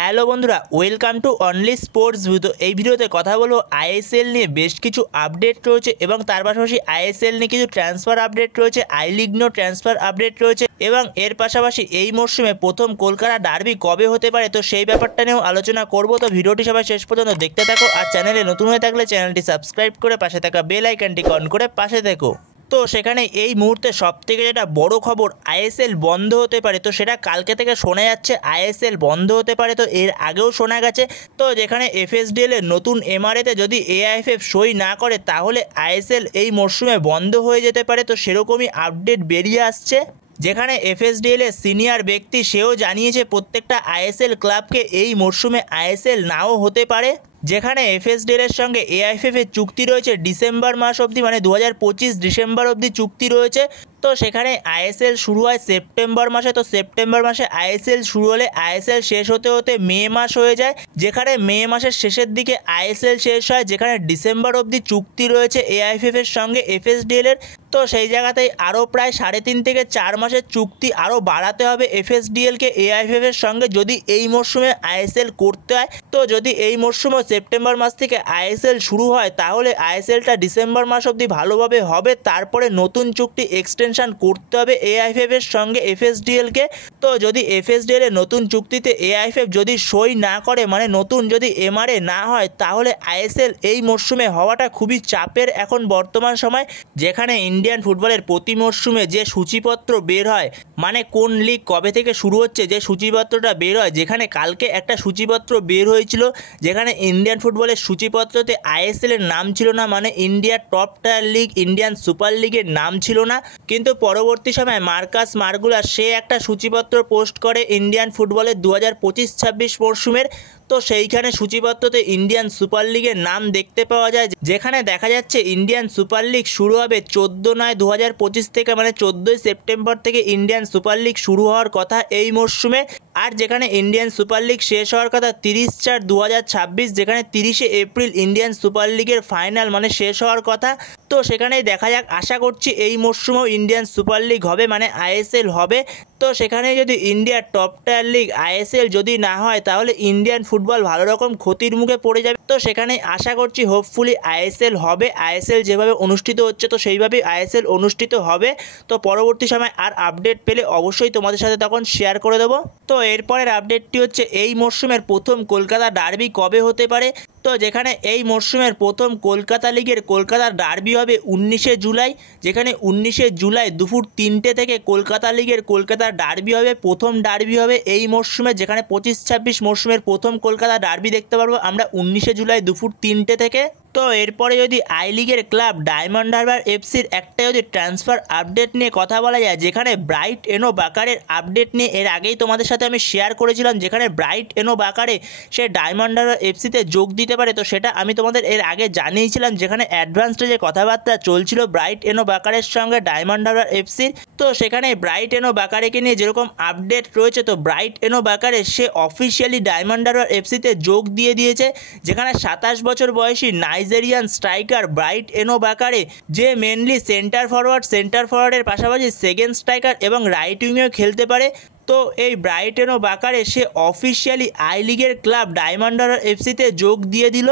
Hello বন্ধুরা, welcome to only sports view. তো এই ভিডিওতে কথা বলবো আইএসএল নিয়ে বেশ কিছু আপডেট রয়েছে এবং তার পাশাপাশি আইএসএল নিয়ে কিছু ট্রান্সফার আপডেট রয়েছে, আই লিগ নিয়েও ট্রান্সফার আপডেট রয়েছে এবং এর পাশাপাশি এই মরশুমে প্রথম কলকাতা ডার্বি কবে হতে পারে তো সেই ব্যাপারটা নিয়েও আলোচনা করব। তো ভিডিওটি সবাই শেষ পর্যন্ত দেখতে থাকো আর চ্যানেলে নতুন হয়ে থাকলে চ্যানেলটি সাবস্ক্রাইব করে পাশে থাকা বেল আইকনটি অন করে পাশে থেকো। তো সেখানে এই মুহূর্তে সবথেকে যেটা বড় খবর, আইএসএল বন্ধ হতে পারে। তো সেটা কালকে থেকে শোনা যাচ্ছে আইএসএল বন্ধ হতে পারে। তো এর আগেও শোনা গেছে। তো যেখানে এফএসডিএল এর নতুন এমআরএতে যদি এআইএফএফ সই না করে তাহলে আইএসএল এই মরশুমে বন্ধ হয়ে যেতে পারে। তো সেরকমই আপডেট বেরিয়ে আসছে, যেখানে এফএসডিএল এর সিনিয়র ব্যক্তি সেও জানিয়েছে প্রত্যেকটা আইএসএল ক্লাবকে এই মরশুমে আইএসএল নাও হতে পারে। যেখানে এফএসডিএল এর সঙ্গে এআইএফএফ এর চুক্তি রয়েছে ডিসেম্বর মাস অবধি, মানে 2025 ডিসেম্বর অবধি চুক্তি রয়েছে। তো সেখানে আইএসএল শুরু হয় সেপ্টেম্বর মাসে। তো সেপ্টেম্বর মাসে আইএসএল শুরু হলে আইএসএল শেষ হতে হতে মে মাস হয়ে যায়, যেখানে মে মাসের শেষের দিকে আইএসএল শেষ হয়। যেখানে ডিসেম্বর অবধি চুক্তি রয়েছে এআইএফএফ এর সঙ্গে এফএসডিএল এর। তো সেই জায়গাতেই আরও প্রায় 3.5 থেকে 4 মাসের চুক্তি আরও বাড়াতে হবে এফএসডিএলকে এআইএফএফ এর সঙ্গে যদি এই মরশুমে আইএসএল করতে হয়। তো যদি এই মরশুমে সেপ্টেম্বর মাস থেকে আইএসএল শুরু হয় তাহলে আইএসএলটা ডিসেম্বর মাস অবধি ভালোভাবে হবে, তারপরে নতুন চুক্তি এক্সটেনশন করতে হবে এআইএফএফ এর সঙ্গে এফএসডিএলকে। তো যদি এফএসডিএল এর নতুন চুক্তিতে এআইএফএফ যদি সই না করে, মানে নতুন যদি এমআরএ না হয়, তাহলে আইএসএল এই মরশুমে হওয়াটা খুবই চাপের এখন বর্তমান সময়। যেখানে ইন্ডিয়ান ফুটবলের প্রতি মরশুমে যে সূচিপত্র বের হয়, মানে কোন লিগ কবে থেকে শুরু হচ্ছে, যে সূচিপত্রটা বের হয়, যেখানে কালকে একটা সূচিপত্র বের হয়েছিল যেখানে ইন্ডিয়ান ফুটবলের সূচিপত্রতে আইএসএল এর নাম ছিল না, মানে ইন্ডিয়ার top tyre league Indian super লিগের নাম ছিল না। কিন্তু পরবর্তী সময় মার্কাস মার্গুলার সে একটা সূচিপত্র পোস্ট করে ইন্ডিয়ান ফুটবলের 2025-26 মরশুমের। তো সেইখানে সূচিপত্রতে ইন্ডিয়ান সুপার লিগের নাম দেখতে পাওয়া যায়, যেখানে দেখা যাচ্ছে ইন্ডিয়ান সুপার লিগ শুরু হবে 14/9/2025 থেকে, মানে 14ই সেপ্টেম্বর থেকে ইন্ডিয়ান সুপার লিগ শুরু হওয়ার কথা এই মরশুমে। আর যেখানে ইন্ডিয়ান সুপার লিগ শেষ হওয়ার কথা 30/4/2026, যেখানে 30শে এপ্রিল ইন্ডিয়ান সুপার লিগের ফাইনাল মানে শেষ হওয়ার কথা। তো সেখানেই দেখা যাক, আশা করছি এই মরশুমেও ইন্ডিয়ান সুপার লিগ হবে, মানে আইএসএল হবে। তো সেখানে যদি ইন্ডিয়ার টপ টায়ার লিগ আইএসএল যদি না হয় তাহলে ইন্ডিয়ান ফুটবল ভালো রকম ক্ষতির মুখে পড়ে যাবে। তো সেখানে আশা করছি হোপফুলি আইএসএল হবে, আইএসএল যেভাবে অনুষ্ঠিত হচ্ছে তো সেইভাবেই আইএসএল অনুষ্ঠিত হবে। তো পরবর্তী সময় আর আপডেট পেলে অবশ্যই তোমাদের সাথে তখন শেয়ার করে দেবো। তো এরপরের আপডেটটি হচ্ছে এই মরশুমের প্রথম কলকাতা ডার্বি কবে হতে পারে। তো যেখানে এই মরশুমের প্রথম কলকাতা লিগের কলকাতার ডার্বি হবে 19শে জুলাই, যেখানে 19শে জুলাই দুপুর 3টে থেকে কলকাতা লিগের কলকাতার ডার্বি হবে, প্রথম ডার্বি হবে এই মরশুমে। যেখানে 25-26 মরশুমের প্রথম কলকাতা ডার্বি দেখতে পারবো আমরা 19শে জুলাই দুপুর 3টে থেকে। তো এরপরে যদি আই লিগের ক্লাব ডায়মন্ড হারবার এফসির একটা যদি ট্রান্সফার আপডেট নিয়ে কথা বলা যায়, যেখানে ব্রাইট এনো বাকারের আপডেট নিয়ে এর আগেই তোমাদের সাথে আমি শেয়ার করেছিলাম, যেখানে ব্রাইট এনো বাকারে সে ডায়মন্ড হারবার এফসিতে যোগ দিতে পারে। তো সেটা আমি তোমাদের এর আগে জানিয়েছিলাম, যেখানে অ্যাডভান্স স্টেজে কথাবার্তা চলছিল ব্রাইট এনো বাকারের সঙ্গে ডায়মন্ড হারবার এফসির। তো সেখানে ব্রাইট এনো বাকারেকে নিয়ে যেরকম আপডেট রয়েছে, তো ব্রাইট এনো বাকারে সে অফিসিয়ালি ডায়মন্ড হারবার এফসিতে যোগ দিয়ে দিয়েছে। যেখানে 27 বছর বয়সী নাইজেরিয়ান স্ট্রাইকার ব্রাইট এনো বাকারে, যে মেনলি সেন্টার ফরওয়ার্ডের পাশাপাশি সেকেন্ড স্ট্রাইকার এবং রাইট উইংয়েও খেলতে পারে। তো এই ব্রাইট এনো বাকারে সে অফিসিয়ালি আই লিগের ক্লাব ডায়মন্ড হারবার এফসিতে যোগ দিয়ে দিল।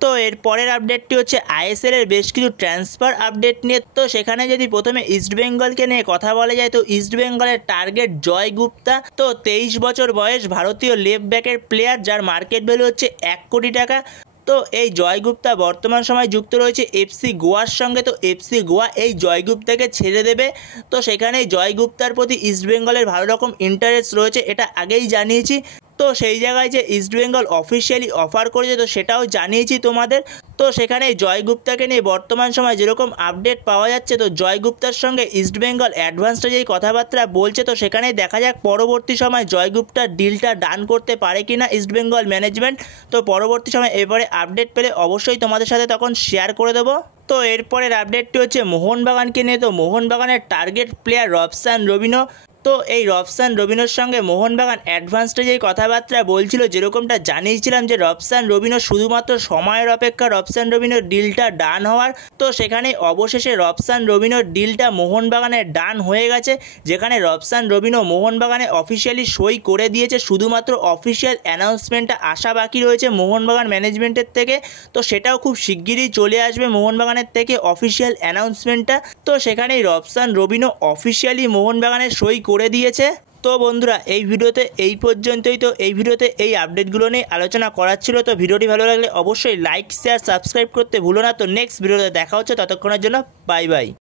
তো এর পরের আপডেটটি হচ্ছে আইএসএল এর বেশ কিছু ট্রান্সফার আপডেট নিয়ে। তো সেখানে যদি প্রথমে ইস্টবেঙ্গলকে নিয়ে কথা বলা যায়, তো ইস্টবেঙ্গলের টার্গেট জয় গুপ্তা। তো 23 বছর বয়স, ভারতীয় লেফট ব্যাকের প্লেয়ার, যার মার্কেট ভ্যালু হচ্ছে 1 কোটি টাকা। তো এই জয়গুপ্তা বর্তমান সময় যুক্ত রয়েছে এফসি গোয়ার সঙ্গে। তো এফসি গোয়া এই জয়গুপ্তাকে ছেড়ে দেবে। তো সেখানেই জয়গুপ্তার প্রতি ইস্টবেঙ্গলের ভালো রকম ইন্টারেস্ট রয়েছে, এটা আগেই জানিয়েছি। তো সেই জায়গায় যে ইস্টবেঙ্গল অফিসিয়ালি অফার করেছে তো সেটাও জানিয়েছি তোমাদের। তো সেখানে জয়গুপ্তাকে নিয়ে বর্তমান সময় যেরকম আপডেট পাওয়া যাচ্ছে, তো জয়গুপ্তার সঙ্গে ইস্টবেঙ্গল অ্যাডভান্স স্টেজেই কথাবার্তা বলছে। তো সেখানেই দেখা যাক পরবর্তী সময় জয়গুপ্তার ডিলটা ডান করতে পারে কিনা ইস্টবেঙ্গল ম্যানেজমেন্ট। তো পরবর্তী সময় এবারে আপডেট পেলে অবশ্যই তোমাদের সাথে তখন শেয়ার করে দেবো। তো এরপরের আপডেটটি হচ্ছে মোহনবাগানকে নিয়ে। তো মোহনবাগানের টার্গেট প্লেয়ার রবসান রবিনো। তো এই রবসান রবিনোর সঙ্গে মোহনবাগান অ্যাডভান্স স্টেজেই কথাবার্তা বলছিল, যেরকমটা জানিয়েছিলাম যে রবসান রবিনো শুধুমাত্র সময়ের অপেক্ষা রবসান রবিনোর ডিলটা ডান হওয়ার। তো সেখানে অবশেষে রবসান রবিনোর ডিলটা মোহনবাগানের ডান হয়ে গেছে, যেখানে রবসান রবিনো মোহনবাগানে অফিসিয়ালি সই করে দিয়েছে। শুধুমাত্র অফিসিয়াল অ্যানাউন্সমেন্টটা আসা বাকি রয়েছে মোহনবাগান ম্যানেজমেন্টের থেকে। তো সেটাও খুব শিগগিরই চলে আসবে মোহনবাগানের থেকে অফিসিয়াল অ্যানাউন্সমেন্টটা। তো সেখানেই রবসান রবিনো অফিসিয়ালি মোহনবাগানের সই করে দিয়েছে। তো বন্ধুরা এই ভিডিওতে এই পর্যন্তই। তো এই ভিডিওতে এই আপডেটগুলো নিয়ে আলোচনা করার ছিল। তো ভিডিওটি ভালো লাগলে অবশ্যই লাইক শেয়ার সাবস্ক্রাইব করতে ভুলো না। তো নেক্সট ভিডিওতে দেখা হচ্ছে, ততক্ষণের জন্য বাই বাই।